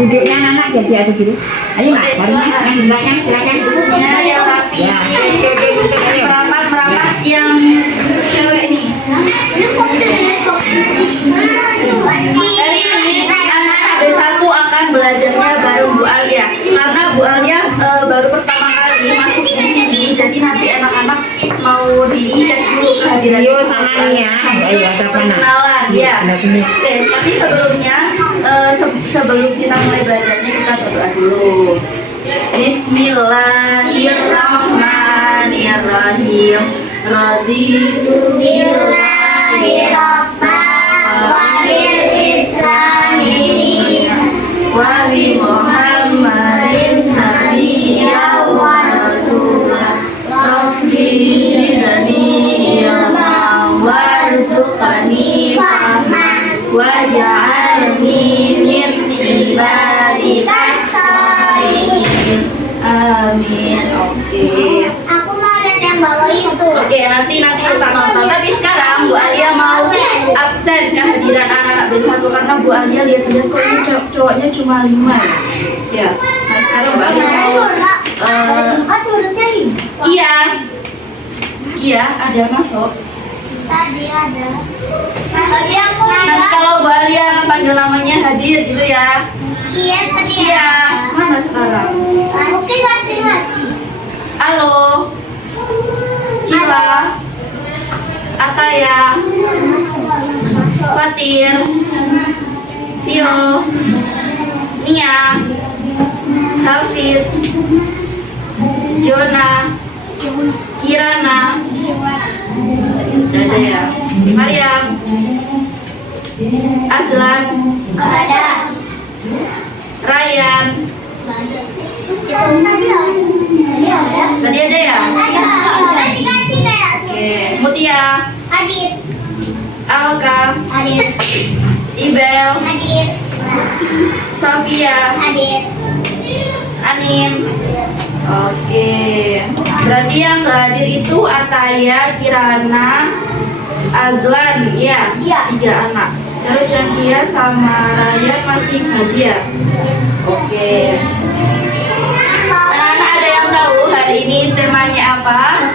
Duduknya anak jadi ada dulu. Ayo nak, silakan. Ya, yang rapi. Merapat yang cewek nih. Hari ini anak-anak B1 akan belajarnya bareng Bu Alia. Karena Bu Alia baru pertama kali masuk di sini, jadi nanti anak-anak mau dicek dulu kehadiran Sama Nia. Ayo ada apa nak? kenalan ya. Oke, tapi sebelumnya sebelum kita mulai belajarnya kita berdoa dulu. Bismillahirrahmanirrahim. Raditu billahi rabban wa bil islami wa bi Muhammadin nabiyyan wa rasulah. Rabbi zidni ilman warzuqni fahman waj'alni min ibadikas sholihin. Amin. Oke. Aku mau lihat yang bawah itu. Oke, nanti kita nonton. Tapi sekarang Bu Alia mau absen kehadiran anak-anak B1 karena Bu Alia lihat-lihat kok ini cowoknya cuma 5 ya. Ya. Nah, sekarang Bu Alia mau turunnya ini. Iya, ada masuk. Tadi ada. Tadi aku Nanti kalau Bu Alia panggil namanya hadir gitu ya. Iya, tadi. Iya. Mana sekarang? Mungkin masih mati. Halo. Cila. Ataya. Fatir. Vio. Nia. Hafid. Jona. Kirana. Dada ya. Mariam. Azlan. Nggak ada. Ryan. Itu tadi ada. Tadi ada ya? Tadi kayak. Oke. Mutia. Adit. Alka. Adit. Ibel. Adit. Safia. Adit. Anin. Oke. Berarti yang nggak hadir itu Ataya, Kirana, Azlan, ya? Iya. 3 anak. Terus yang Kia sama Ryan masih ngaji ya? Oke. Anak-anak ada yang tahu hari ini temanya apa?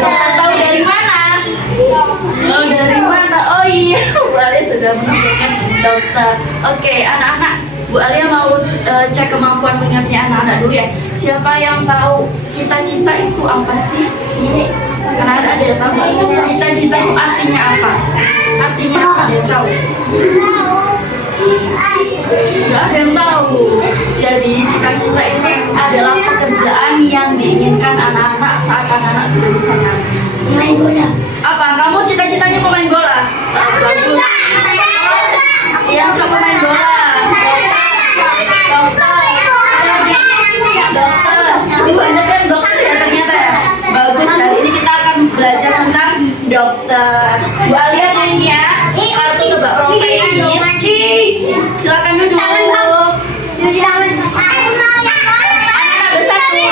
Dokter tahu dari mana? Oh, dari mana? Oh iya, Bu Alia sudah menemukan dokter. Oke, anak-anak, Bu Alia mau cek kemampuan mengingatnya anak-anak dulu ya. Siapa yang tahu cita-cita itu apa sih? Anak-anak ada yang tahu nggak? Cita-cita itu artinya apa? Artinya apa? Ada yang tahu? Nggak ada yang tahu. Jadi cita-cita itu adalah pekerjaan yang diinginkan anak-anak saat anak-anak sudah besar nanti. Main bola. Apa? Kamu cita-citanya pemain bola? Bagus. Yang coba main bola. Dokter. Ini banyak kan dokter ya ternyata ya. Bagus. Hari ini kita akan belajar tentang dokter. Bu Alia nyanyi ya. Kartu tebak profesi. Silakan duduk. Jadi tangan. Aku mau yang Anak-anak bersatu.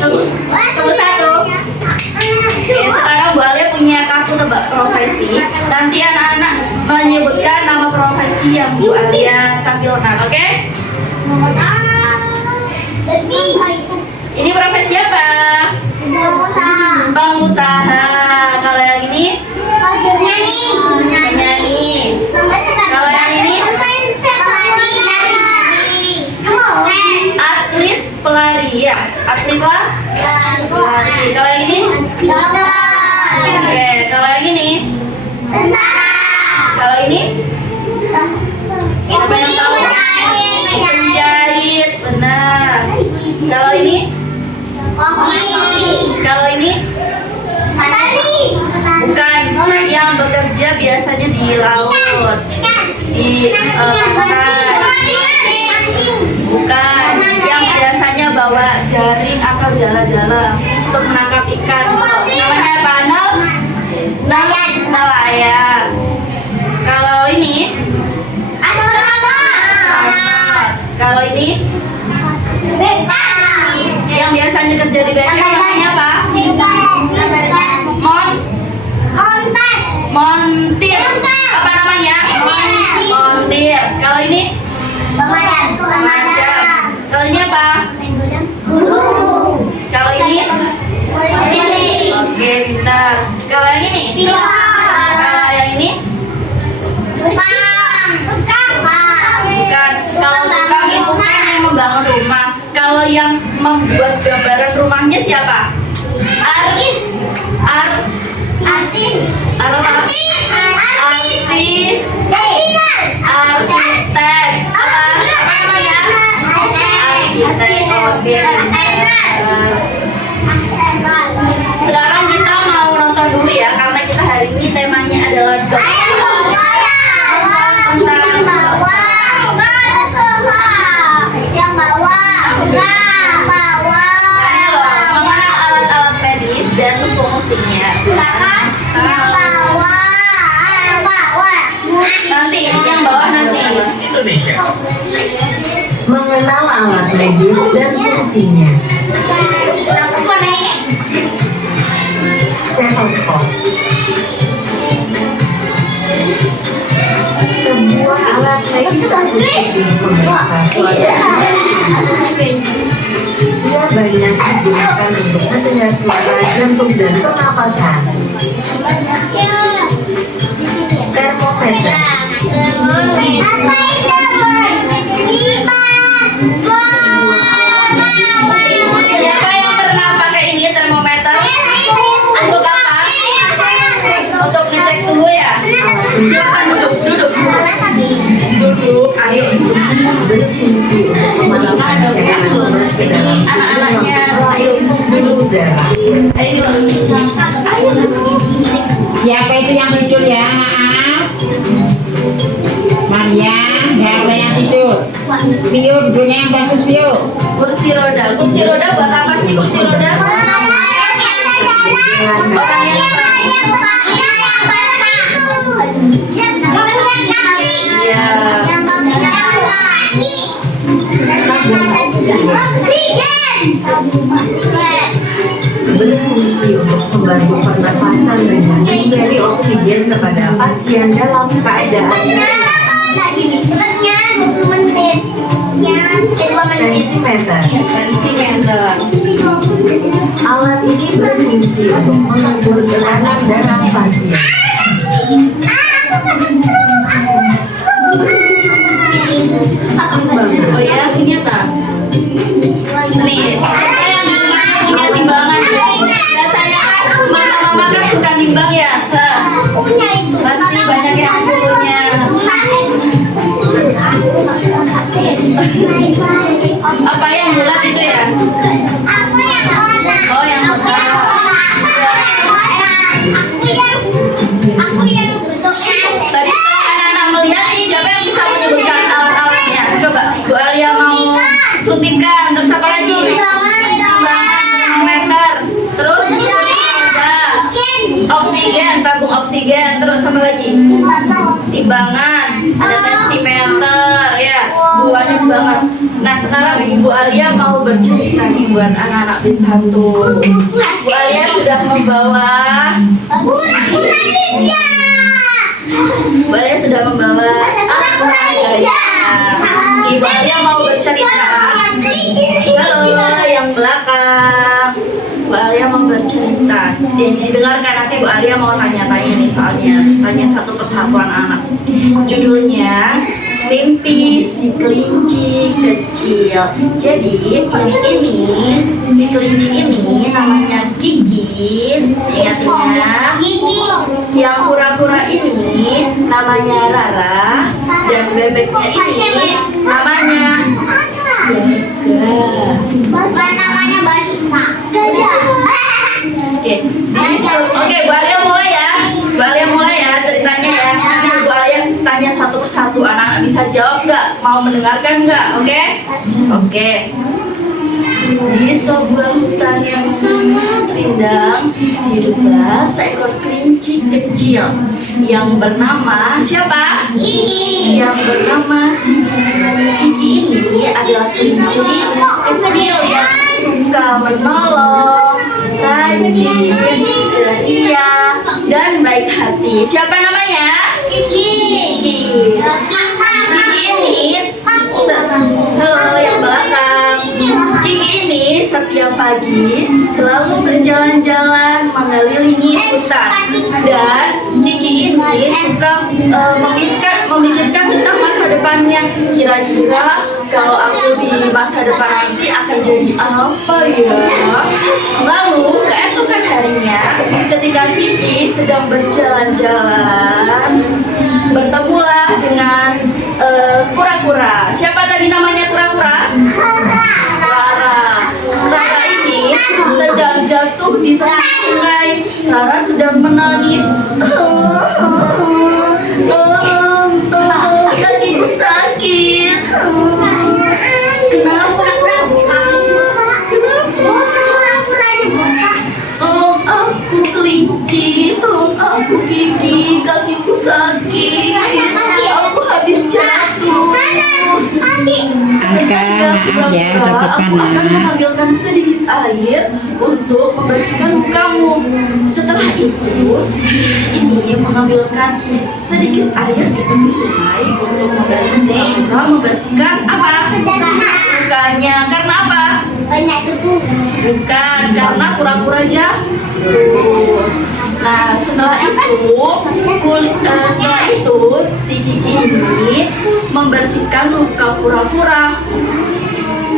Tunggu satu. Oke, sekarang Bu Alia punya kartu tebak profesi. Nanti anak-anak menyebutkan nama profesi yang Bu Alia tampilkan, oke? Ini profesi apa? Pengusaha. Pengusaha. Kalau yang ini penyanyi. Kalau yang ini atlet pelari ya. Atlet lah. Pelari. Kalau yang ini? Oke. Kalau yang ini? Kalau ini? Siapa yang tahu? Penjahit. Benar. Kalau ini? Kalau ini? Bukan. Yang bekerja biasanya di laut, di pantai. Bukan. Yang biasanya bawa jaring atau jala-jala untuk menangkap ikan. Namanya apa? Nelayan. Kalau ini? Kalau ini? Yang biasanya kerja di bengkel namanya apa? Montir. Apa namanya? Montir. Kalau ini? membuat gambaran rumahnya siapa? Artis. Apa? Arsitek. Apa namanya? Arsitek. Oke. Sekarang kita mau nonton dulu ya, karena kita hari ini temanya adalah mengenal alat-alat medis dan fungsinya. Nanti yang bawah nanti. Mengenal alat medis dan fungsinya. Stetoskop. Sebuah alat medis untuk memeriksa suara. Ia banyak digunakan untuk mendengar suara jantung dan pernapasan. Termometer. Siapa yang pernah pakai ini termometer? Untuk apa? Untuk ngecek suhu ya? Silakan duduk. Ayo. Berfungsi untuk memasukkan cairan obat ke dalam tubuh Anak-anaknya, melalui pembuluh darah. Siapa itu yang tidur ya? Maaf. Maria, siapa yang tidur? Vio, duduknya yang bagus Vio. Kursi roda buat apa sih kursi roda? Berfungsi untuk membantu pernapasan dan memberi oksigen kepada pasien dalam keadaan tensimeter. Alat ini berfungsi untuk mengukur tekanan darah pasien. Timbangan. Oh ya, punya tak? Nih, siapa yang di rumahnya punya timbangan? Biasanya kan mama-mama kan suka nimbang ya? Pasti banyak yang punya. Apa yang bulat itu ya? Oh, yang bulat. Tadi anak-anak melihat, siapa yang bisa menyebutkan alat-alatnya? Coba, Bu Alia mau suntikan, terus apa lagi? Termometer, terus ada oksigen, tabung oksigen, terus apa lagi? Timbangan, ada tensimeter, ya, banyak banget. Nah sekarang Bu Alia mau bercerita nih buat anak-anak B1. Bu Alia sudah membawa Bu Alia sudah membawa alat olahraganya. Ibu Alia mau bercerita. Halo yang belakang. Bu Alia mau bercerita. Didengarkan, nanti Bu Alia mau tanya-tanya nih soalnya. Tanya satu persatu anak-anak. Judulnya Mimpi si kelinci kecil. Jadi yang ini, si kelinci ini namanya Gigi. Ingat-ingat. Yang kura-kura ini namanya Rara. Dan bebeknya ini namanya Oke, Bu Alia mulai ya. Bu Alia mulai ya ceritanya ya. Nanti Bu Alia tanya satu persatu, anak-anak bisa jawab nggak? Mau mendengarkan nggak? Oke? Oke. Di sebuah hutan yang sangat rindang hiduplah seekor kelinci kecil yang bernama siapa? Gigi. Yang bernama si Gigi ini adalah kelinci kecil yang suka menolong, rajin, ceria, dan baik hati. Siapa namanya? Gigi. Gigi ini halo yang belakang. Gigi ini setiap pagi selalu berjalan-jalan mengelilingi hutan, dan Gigi ini suka memikirkan tentang masa depannya. Kira-kira kalau aku di masa depan nanti akan jadi apa ya? Lalu keesokan harinya ketika Kiki sedang berjalan-jalan, bertemulah dengan kura-kura. Siapa tadi namanya kura-kura? Rara. Rara ini sedang jatuh di tengah sungai. Rara sedang menangis. Tolong, kakiku sakit. Kenapa? Tolong aku kelinci, tolong aku Kiki, kakiku sakit. Aku habis jatuh. Angka, maaf ya, Aku tatapan akan mengambilkan sedikit air untuk membersihkan lukamu. Setelah itu, si kelinci ini mengambilkan sedikit air di tepi sungai untuk membantu kura-kura membersihkan apa? Lukanya. Karena apa? Banyak debu. Bukan, karena kura-kura jatuh. Nah, setelah itu si Kiki ini membersihkan luka kura-kura.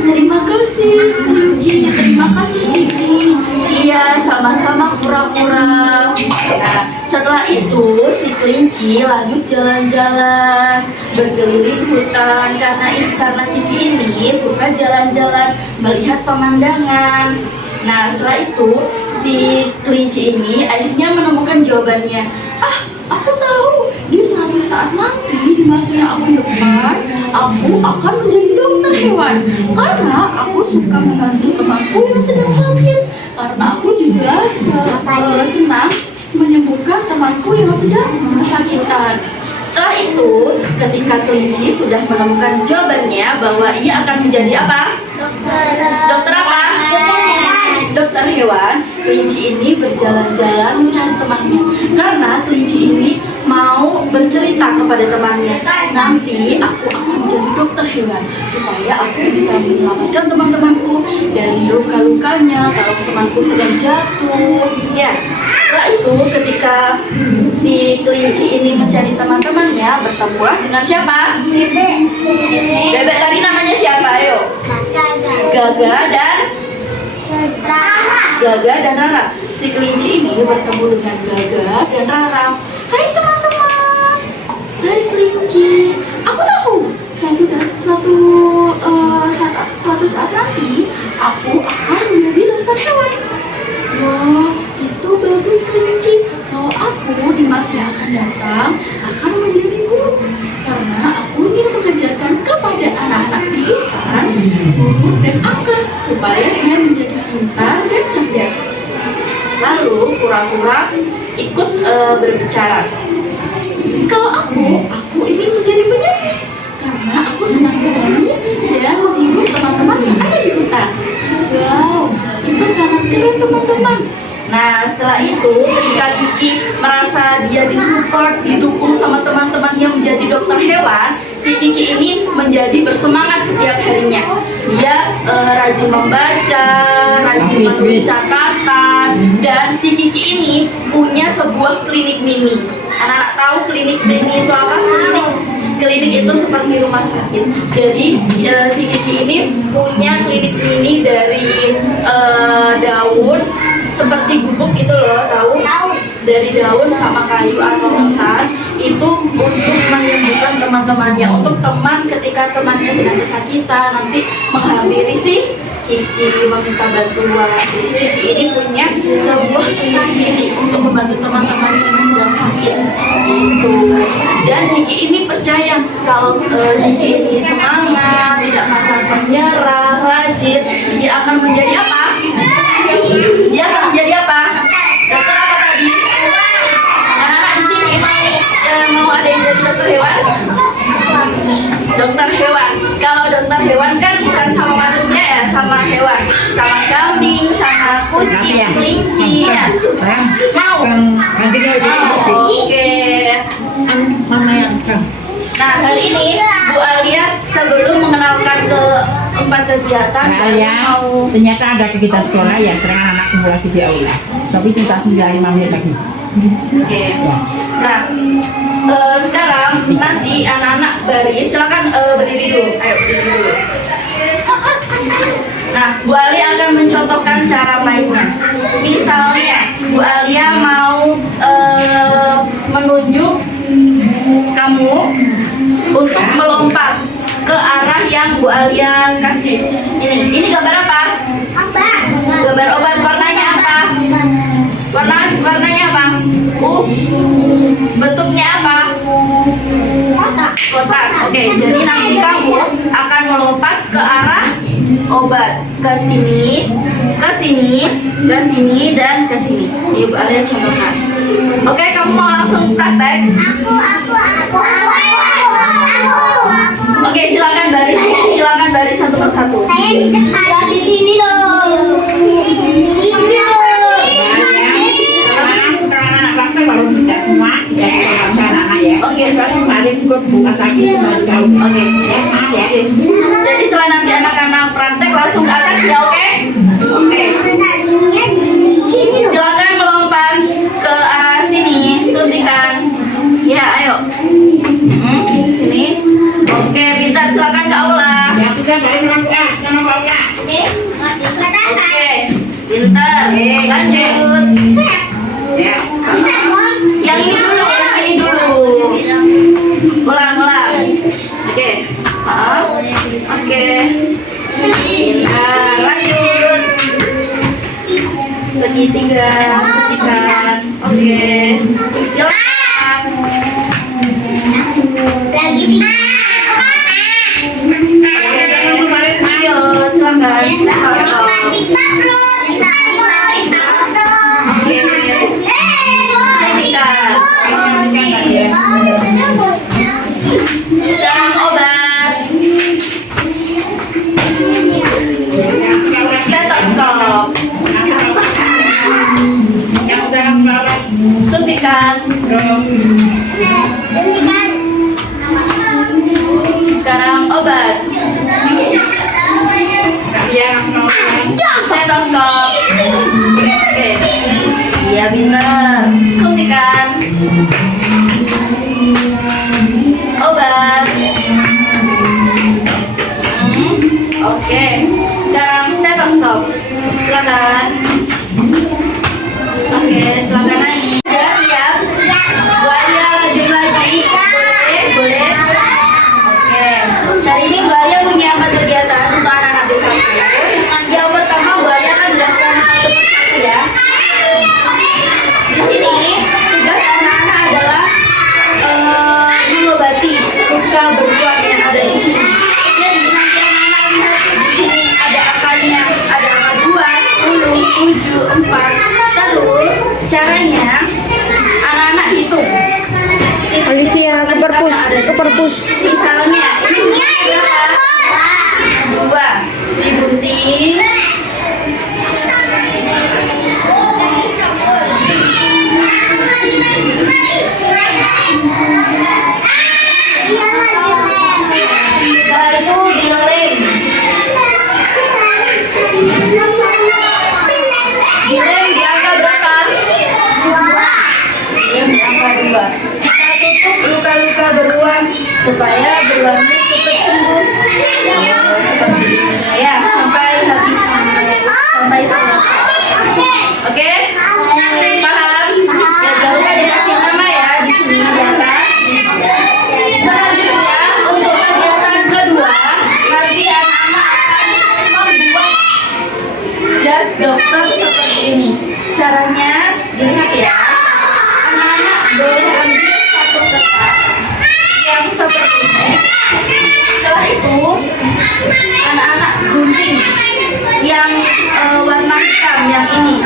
Terima kasih kelinci, terima kasih Kiki. Iya, sama-sama kura-kura. Nah, setelah itu si kelinci lanjut jalan-jalan berkeliling hutan karena Kiki ini suka jalan-jalan melihat pemandangan. Nah, setelah itu si kelinci ini akhirnya menemukan jawabannya. Aku tahu di suatu saat nanti di masa yang akan depan aku akan menjadi dokter hewan karena aku suka membantu temanku yang sedang sakit, karena aku juga senang menyembuhkan temanku yang sedang kesakitan. Setelah itu, ketika kelinci sudah menemukan jawabannya bahwa ia akan menjadi apa? Dokter apa? Dokter hewan. Kelinci ini berjalan-jalan mencari temannya karena kelinci ini mau bercerita kepada temannya, nanti aku akan menjadi dokter hewan supaya aku bisa menyelamatkan teman-temanku dari luka-lukanya kalau temanku sedang jatuh. Ya, setelah itu ketika si kelinci ini mencari teman-temannya, bertemulah dengan siapa? Bebek tadi namanya siapa? Ayo. Gaga dan Rara. Si kelinci ini bertemu dengan Gaga dan Rara. Hai teman-teman, hai kelinci. Aku tahu suatu saat nanti aku akan menjadi dokter hewan. Wah, itu bagus kelinci. Kalau aku di masa yang akan datang akan menjadi guru karena aku ingin mengajarkan kepada anak-anak di hutan huruf dan angka supaya dia menjadi pintar dan cerdas. Lalu kura-kura ikut berbicara. Kalau aku ingin menjadi penyanyi karena aku senang bernyanyi dan menghibur teman-teman yang ada di hutan. Wow, itu sangat keren teman-teman. Nah, setelah itu ketika Kiki merasa dia disupport, didukung sama teman-temannya menjadi dokter hewan, si Kiki ini menjadi bersemangat setiap harinya. Dia rajin membaca, rajin menulis catatan, dan si Kiki ini punya sebuah klinik mini. Anak-anak tahu klinik mini itu apa? Klinik itu seperti rumah sakit. Jadi si Kiki ini punya klinik mini dari daun seperti gubuk itu loh, tahu? Dari daun sama kayu atau rotan itu untuk menyembuhkan teman-temannya, untuk teman ketika temannya sedang kesakitan nanti menghampiri si Kiki meminta bantuan. Jadi Kiki ini punya sebuah klinik mini untuk membantu teman-teman yang sedang sakit gitu. Dan Kiki ini percaya kalau Kiki ini semangat, tidak pantang menyerah, rajin, dia akan menjadi apa? Dia akan menjadi apa? Dokter apa tadi? Anak-anak di sini mau ada yang jadi dokter hewan? Dokter hewan. Kalau dokter hewan kan bukan sama manusia ya, sama hewan, sama kambing, sama kucing, kelinci ya. Mau? Oke. Mana yang Nah, kali ini Bu Alia sebelum mengenalkan ke 4 kegiatan, mau ternyata ada kegiatan sekolah ya, sekarang anak kumpul lagi di aula. Tapi kita tinggal 5 menit lagi. Oke. Nah, sekarang nanti anak-anak baris silakan berdiri duduk. Ayo duduk dulu. Nah, Bu Alia akan mencontohkan cara mainnya. Misalnya, Bu Alia mau menunjuk kamu untuk melompat ke arah yang Bu Alia kasih. Ini gambar apa? Gambar obat. Warnanya apa? Warnanya apa? Bentuknya apa? Kotak. Oke, jadi nanti kamu akan melompat ke arah obat, ke sini, ke sini, ke sini, dan ke sini. Ini Bu Alia contohkan. Oke, kamu mau langsung praktek? Oke, silakan baris satu persatu. Saya di depan di sini loh. Sekarang anak praktek baru tidak semua anak-anak ya. Oke, Sekarang baris ikut buat lagi baru tahu. Oke. Ya, maaf ya. Jadi setelah nanti anak-anak praktek langsung ke atas ya, oke? Oke. Silakan melompat ke arah sini, suntikan. Ya, ayo. Sini. Oke, pintar, silakan ke aula. Yang sudah baris sama Pak ya. Oke, pintar. Lanjut. Ya. Yang ini dulu, yang ini dulu. Ulang. Oke. Oke. Pintar, lanjut. Segitiga, suntikan. Oke. Silakan. Lagi di Ayo, silakan. Sekarang obat. Stetoskop. Yang sudah langsung Suntikan. Sekarang obat. Stetoskop. Oke. Iya benar. Suntikan. Obat. Oke. Sekarang stetoskop. Silakan. Oke, silakan naik. Sudah siap? Bu Alia lanjut lagi. Boleh? Oke. Hari ini Bu Alia punya 4 kegiatan untuk anak-anak besar. Yang pertama Bu Alia akan jelaskan satu persatu ya. Di sini tugas anak-anak adalah mengobati luka beruang yang ada di sini. Jadi nanti anak-anak lihat di sini ada angkanya, ada angka 2, 10, 7, 4. Terus caranya anak-anak hitung. Alicia ke perpus. Misalnya ini berapa? 2 digunting. Baru dilem. Dilem di angka berapa? 2. Dilem di angka 2. Kita tutup luka-luka beruang supaya beruangnya cepat sembuh. Seperti ini ya, sampai habis, sampai selesai. Oke? Paham? Ya, jangan lupa dikasih nama ya di sini di atas. Selanjutnya untuk kegiatan kedua, nanti anak-anak akan membuat jas dokter seperti ini. Caranya dilihat ya. Anak-anak boleh ambil satu kertas yang seperti ini. Setelah itu anak-anak gunting yang warna hitam yang ini.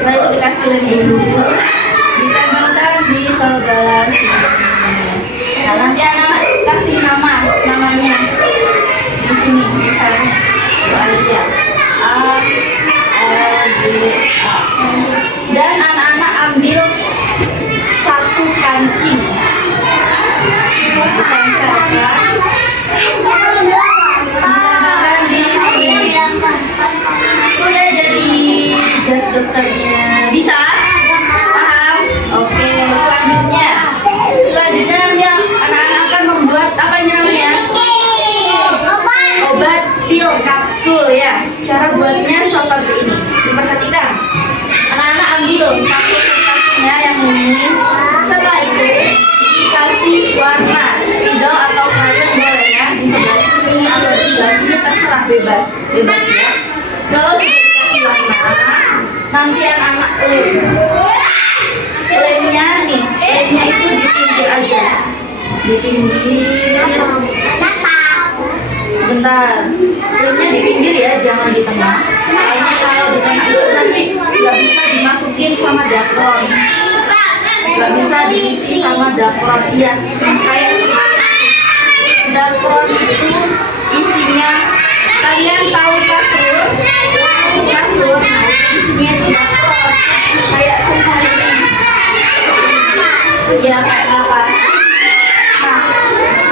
Setelah itu dikasih lem dulu, ditempelkan di sebelah sini. Nah, nanti anak-anak kasih namanya di sini misalnya Alia A D A. Dan anak-anak ambil satu kancing. Sudah jadi jas dokternya. Bisa? Paham? Oke, selanjutnya nanti anak-anak akan membuat apa ini namanya? Obat pil kapsul ya. Cara buatnya seperti ini. Diperhatikan. Anak-anak ambil satu kertasnya yang ini. Setelah itu dikasih warna spidol atau crayon boleh ya, di sebelah sini atau di sebelah sini terserah, bebas ya. Kalau sudah dikasih warna, nanti anak-anak lemnya itu di pinggir aja, di pinggir. Sebentar, lemnya di pinggir ya, jangan di tengah. Soalnya kalau di tengah itu nanti nggak bisa dimasukin sama dakron. Gak bisa diisi sama dakron, iya. Kayak dakron itu isinya, kalian tahu kasur, nah isinya itu dakron, kayak semua ini, ya kayak apa? Nah,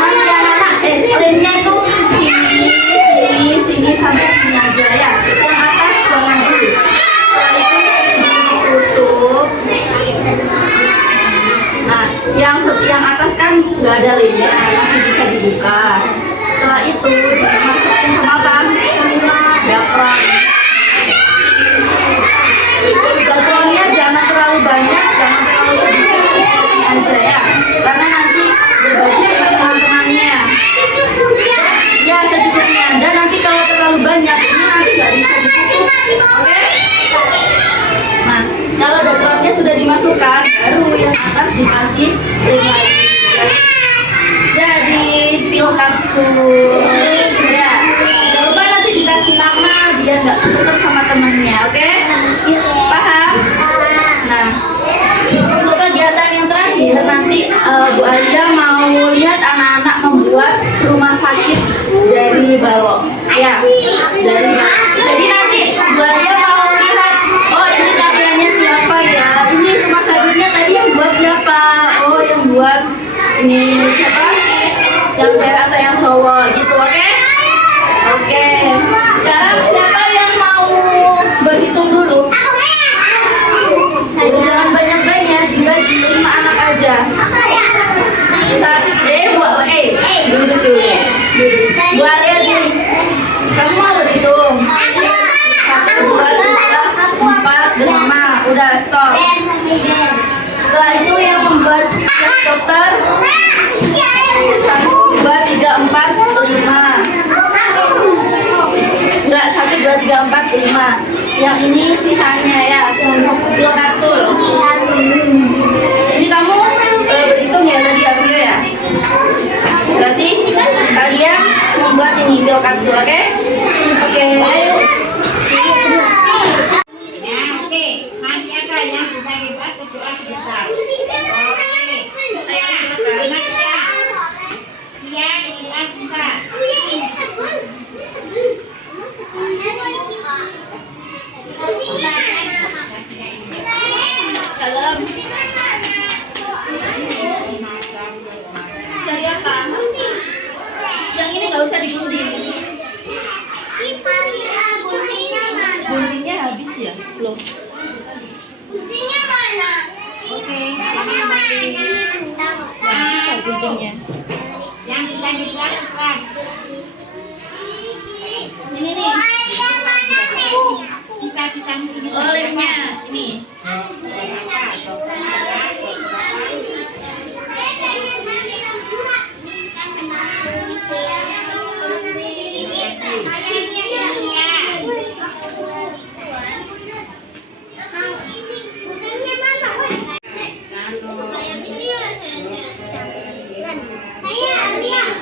nanti anak-anak lemnya itu sini sampai sini aja ya. Yang atas jangan dulu. Setelah itu ditutup. Nah, yang atas kan nggak ada lemnya, masih bisa dibuka. Setelah itu dimasukin sama apa? Dakron. Dakronnya jangan terlalu banyak, jangan terlalu sedikit, sedikit aja ya. Karena nanti berbagi sama teman-temannya. Ya secukupnya. Dan nanti kalau terlalu banyak, ini nanti nggak bisa ditutup. Oke? Nah, kalau dakronnya sudah dimasukkan, baru yang atas dikasih lem lagi. Jadi pil kapsul ya. Jangan lupa nanti dikasih nama biar nggak ketuker sama temennya, oke? Paham? Nah, untuk kegiatan yang terakhir nanti Bu Alia mau lihat anak-anak membuat rumah sakit dari balok. Ya, jadi nanti Bu Alia mau lihat, oh ini karyanya siapa ya? Ini rumah sakitnya tadi yang buat siapa? Oh yang buat ini siapa? Yang cewek atau yang cowok gitu, oke? Oke. Sekarang siapa yang mau berhitung dulu? Jangan banyak-banyak, dibagi 5 anak aja. Duduk dulu. Bu Alia gini. Kamu mau berhitung? 1, 2, 3, 4, 5. Udah stop. Setelah itu yang membuat jas dokter 1, 2, 3, 4, 5. Enggak, 1, 2, 3, 4, 5. Yang ini sisanya ya, pil kapsul. Ini kamu berhitung ya tadi Avio ya. Berarti kalian membuat ini pil kapsul, oke? Oke, ayo. Ya, oke. Nanti akan yang bukan bebas berdoa sebentar. Oke. Saya silakan. Iya, berdoa sebentar. Dalam. Cari apa? Yang ini nggak usah digunting. Guntingnya habis ya? Belum. Guntingnya mana? Oke. Yang Guntingnya. Yang kita di kelas. Ini nih. Cita-cita ini. Oh, lemnya. Ini.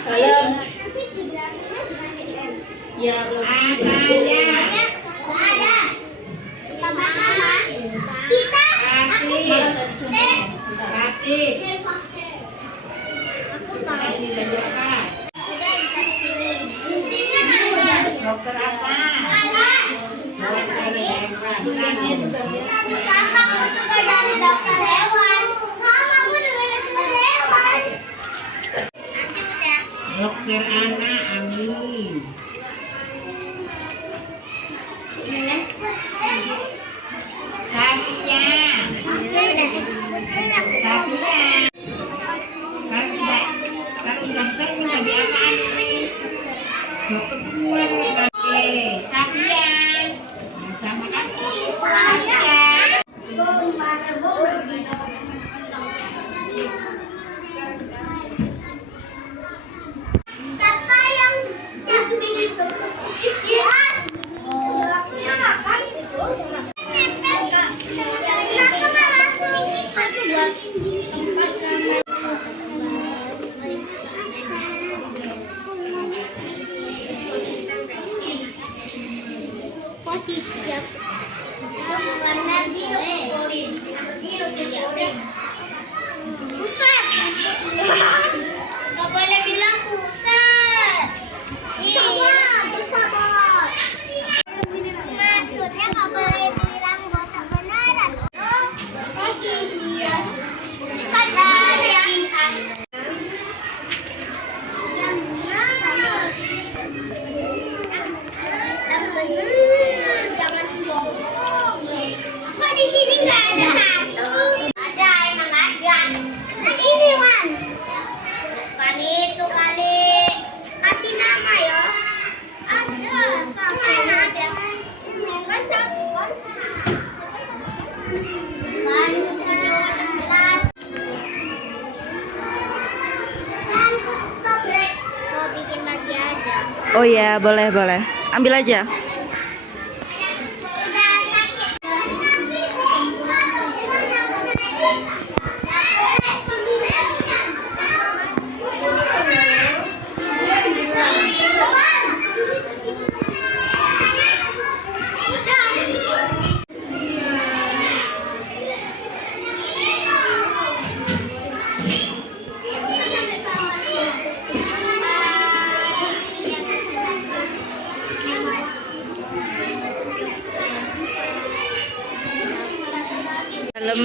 Dalam. Ya, belum. Ada ya. Ada. Dokter apa? Dokter hewan. Sama aku juga dari dokter hewan. Sama aku juga dari dokter hewan. Nanti udah. Dokter anak, amin. Safia. Safia. Kalau sudah besar menjadi apaan ini? Dokter semua. Oke, Safia. Terima kasih. Safia. Siapa yang bikin pikiran? Siapa? Pusat. Gak boleh bilang pusat. Pusat. Maksudnya gak boleh bilang botak beneran. Jangan bohong. Kok di sini nggak ada satu? Ada, emang ada. Nah ini Wan. Bukan itu kali. Kasih nama ya. Ada. Mana ada? Ini kan campur. Kan 17. Kan kebrek. Mau bikin lagi aja. Oh iya, boleh, boleh. Ambil aja. Sudah sakit. Dalam.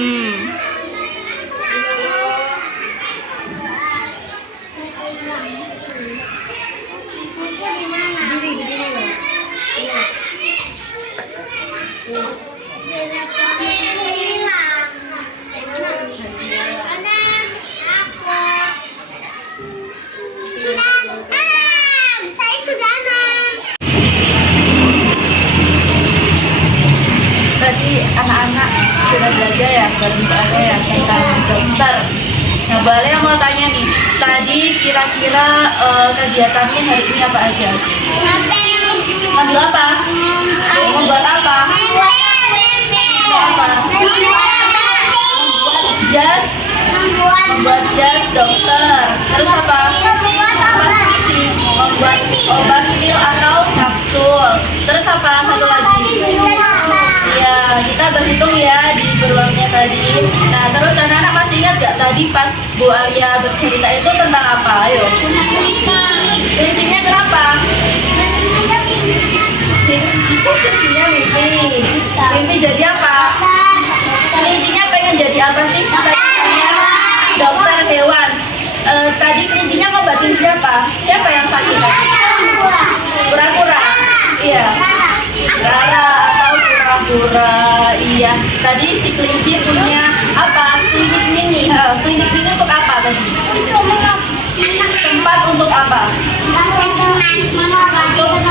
Saya sudah enam. Tadi anak-anak sudah belajar ya bareng Bale ya tentang dokter. Nah, Bale yang mau tanya nih, tadi kira-kira kegiatannya hari ini apa aja? Ngambil apa? Membuat apa? Apa? Jas? Membuat jas dokter. Terus apa? Transmisi. Membuat obat pil atau kapsul. Terus apa? Satu lagi. Ya, kita berhitung ya di beruangnya tadi. Nah, terus anak-anak masih ingat gak tadi pas Bu Alia bercerita itu tentang apa? Ayo. Kelincinya kenapa? Kelincinya mimpi. Mimpi jadi apa? Kelincinya pengen jadi apa sih? Dokter hewan. Tadi kelincinya ngobatin siapa? Siapa yang sakit? Kura-kura. Iya. Rara atau kura-kura. Iya. Tadi si kelinci punya apa? Klinik mini. Klinik mini untuk apa tadi? Tempat untuk apa? Untuk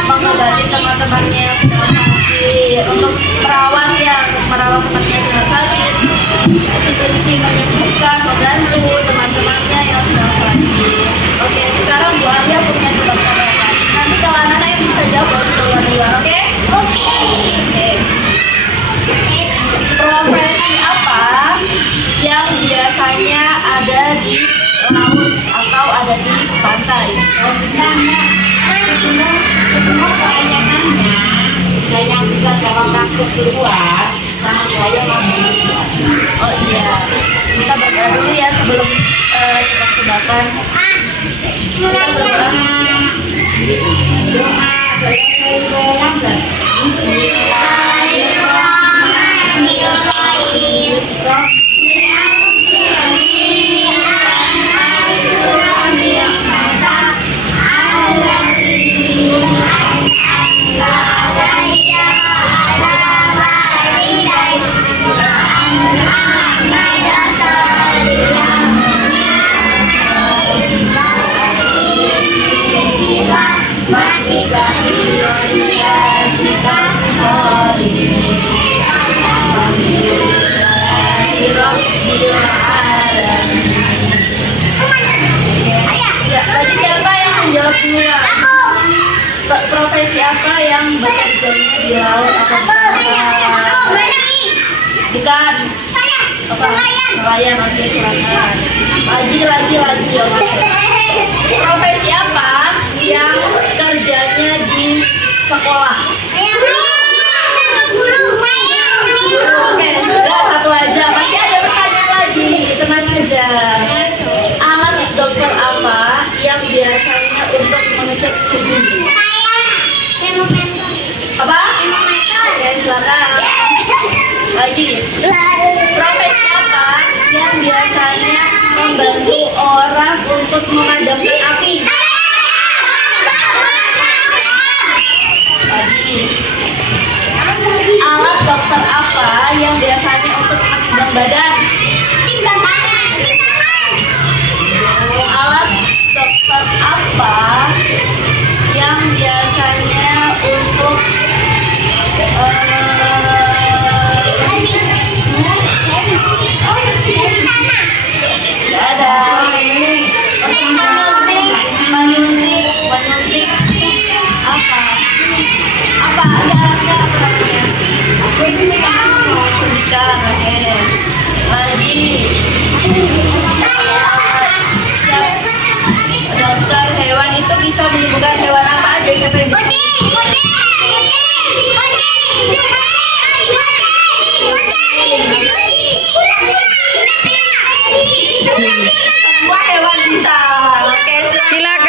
mengobati teman-temannya yang sedang sakit, untuk merawat temannya yang sedang sakit. Si kelinci menyembuhkan, membantu teman-temannya yang sedang sakit. Oke, sekarang Bu Alia punya dokter hewan. Nanti kalau anak-anak bisa jawab keluar-keluar, oke? Oke. Profesi apa yang biasanya ada di laut atau ada di pantai? Semua pertanyaannya saya yang bisa jawab langsung keluar sama saya mau. Oh iya, kita berdoa dulu ya. sebelum tebak-tebakan kita berdoa. Doa Bismillahirrahmanirrahim. Ya, tadi siapa yang menjawab duluan? Profesi apa yang bekerjanya di laut atau di darat? Bukan. Apa? Nelayan, oke, silakan. Lagi, oke. Profesi apa yang kerjanya di sekolah? Oke, enggak, satu aja. Masih ada pertanyaan lagi, tenang aja. Alat dokter apa yang biasanya untuk mengecek suhu? Apa? Oke, silakan. Lagi. Profesi apa yang biasanya membantu orang untuk memadamkan api? Lagi. Alat dokter apa yang biasanya untuk menimbang badan? Alat dokter apa yang biasanya untuk nggak ada. Menyuntik apa? Apa alatnya? Suntikan, oke. Lagi. Dokter hewan itu bisa menyembuhkan hewan apa aja? Siapa yang bisa? Semua hewan bisa. Oke, silakan.